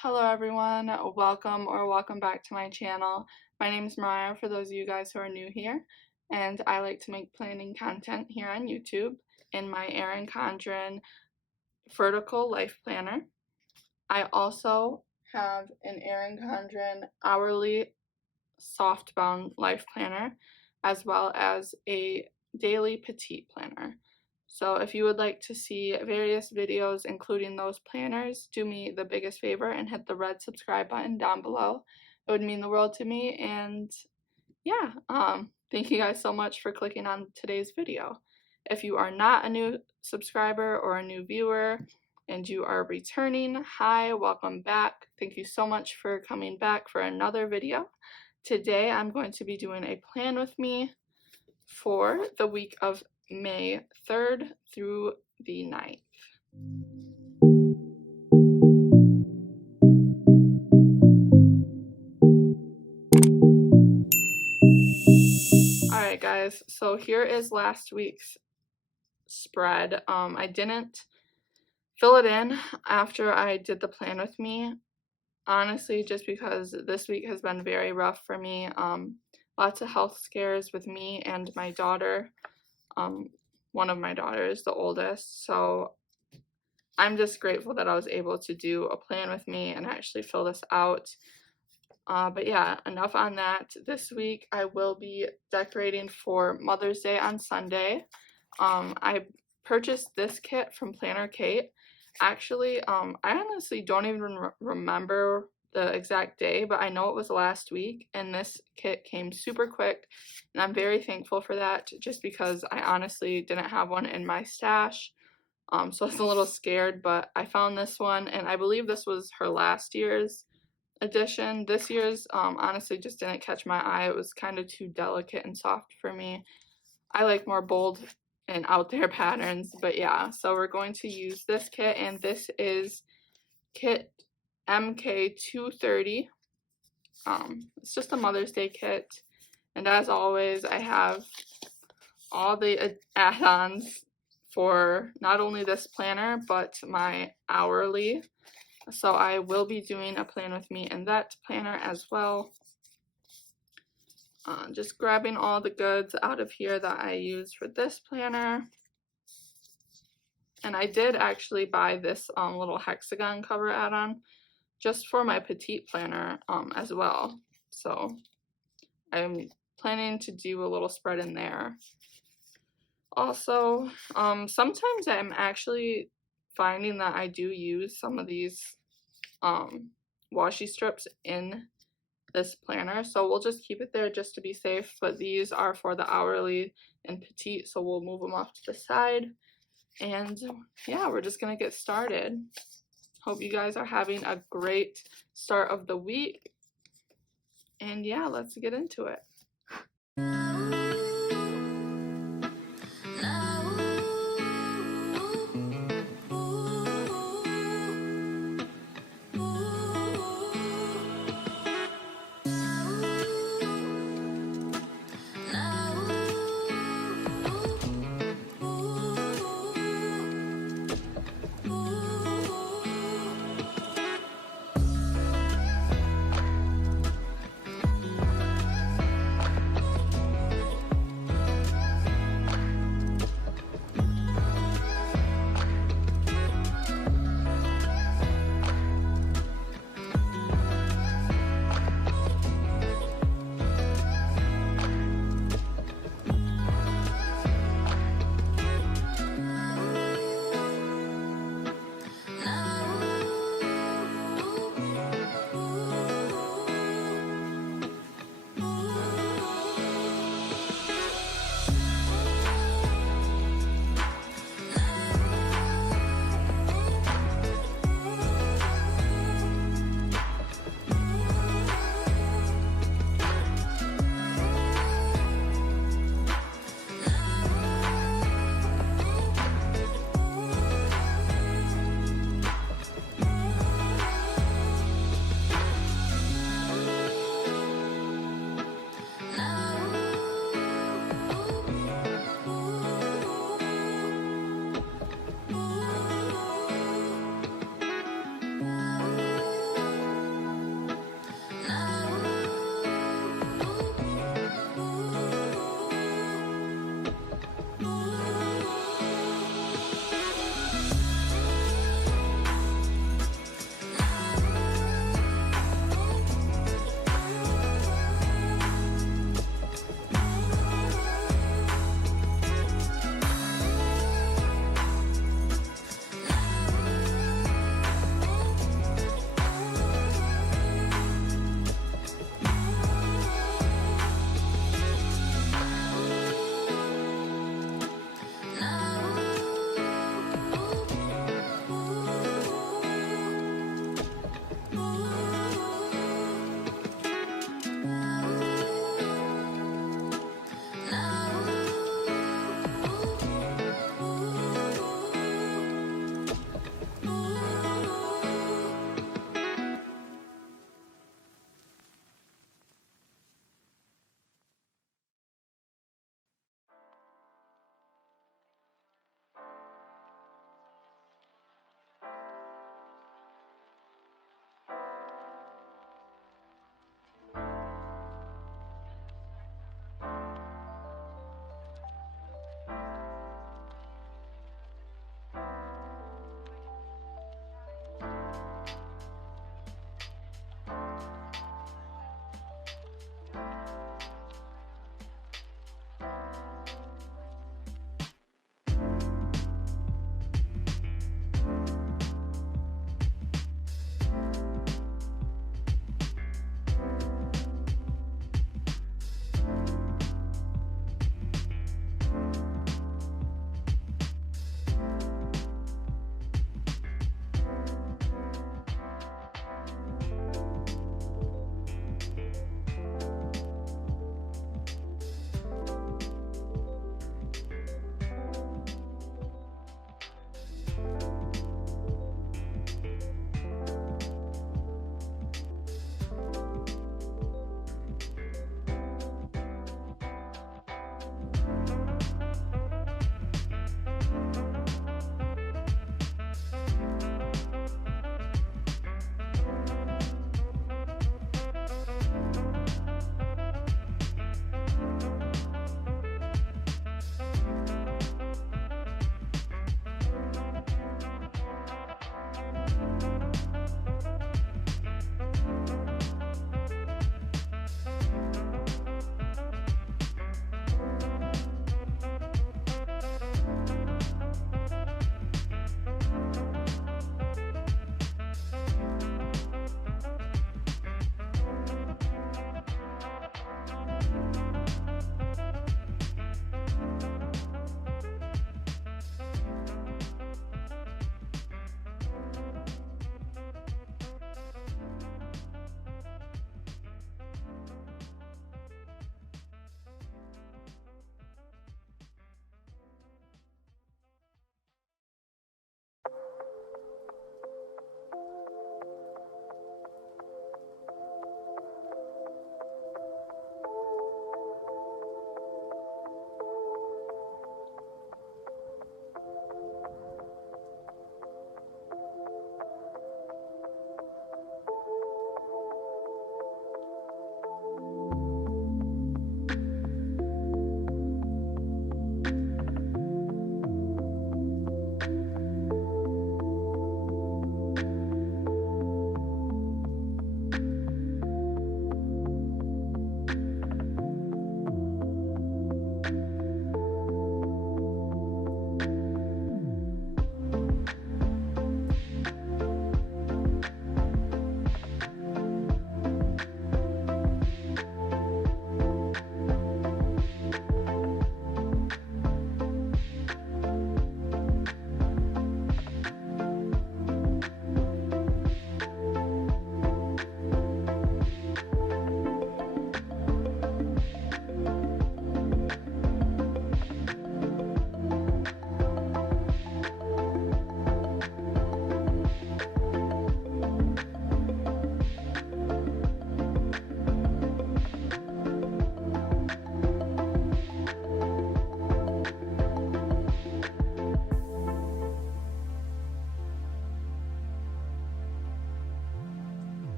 Hello everyone, welcome back to my channel. My name is Mariyea for those of you guys who are new here, and I like to make planning content here on YouTube in my Erin Condren vertical life planner. I also have an Erin Condren hourly softbound life planner as well as a daily petite planner. So if you would like to see various videos including those planners, do me the biggest favor and hit the red subscribe button down below. It would mean the world to me, and yeah, thank you guys so much for clicking on today's video. If you are not a new subscriber or a new viewer and you are returning, hi, welcome back. Thank you so much for coming back for another video. Today I'm going to be doing a plan with me for the week of May 3rd through the 9th. Alright guys, so here is last week's spread. I didn't fill it in after I did the plan with me, honestly, just because this week has been very rough for me. Lots of health scares with me and my daughter. One of my daughters, the oldest, so I'm just grateful that I was able to do a plan with me and actually fill this out. But yeah, enough on that. This week I will be decorating for Mother's Day on Sunday. I purchased this kit from Planner Kate. Actually, I honestly don't even remember the exact day, but I know it was last week, and this kit came super quick, and I'm very thankful for that, just because I honestly didn't have one in my stash, so I was a little scared, but I found this one, and I believe this was her last year's edition. This year's honestly just didn't catch my eye. It was kind of too delicate and soft for me. I like more bold and out there patterns, but yeah, so we're going to use this kit, and this is kit MK230. It's just a Mother's Day kit, and as always I have all the add-ons for not only this planner but my hourly, so I will be doing a plan with me in that planner as well. Just grabbing all the goods out of here that I use for this planner. And I did actually buy this little hexagon cover add-on just for my petite planner as well. So I'm planning to do a little spread in there. Also, sometimes I'm actually finding that I do use some of these washi strips in this planner, so we'll just keep it there just to be safe, but these are for the hourly and petite, so we'll move them off to the side. And yeah, we're just gonna get started. Hope you guys are having a great start of the week, and yeah, let's get into it.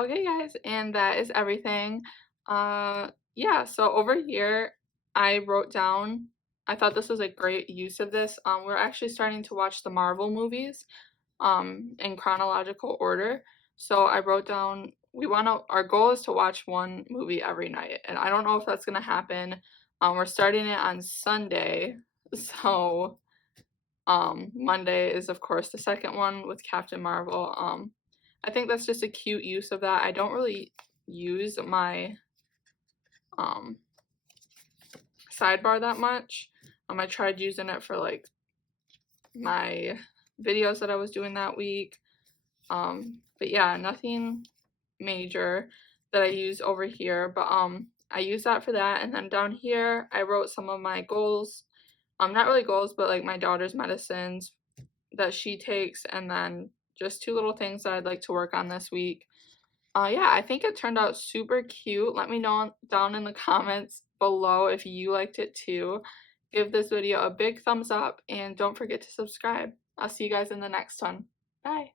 Okay, guys, and that is everything. Yeah, so over here, I wrote down, I thought this was a great use of this. We're actually starting to watch the Marvel movies, in chronological order. So I wrote down, our goal is to watch one movie every night, and I don't know if that's gonna happen. We're starting it on Sunday, so Monday is of course the second one with Captain Marvel. I think that's just a cute use of that. I don't really use my um sidebar that much. I tried using it for like my videos that I was doing that week. But yeah, nothing major that I use over here, but I use that for that. And then down here I wrote some of my goals. Not really goals, but like my daughter's medicines that she takes, and then just two little things that I'd like to work on this week. Yeah, I think it turned out super cute. Let me know down in the comments below if you liked it too. Give this video a big thumbs up and don't forget to subscribe. I'll see you guys in the next one. Bye.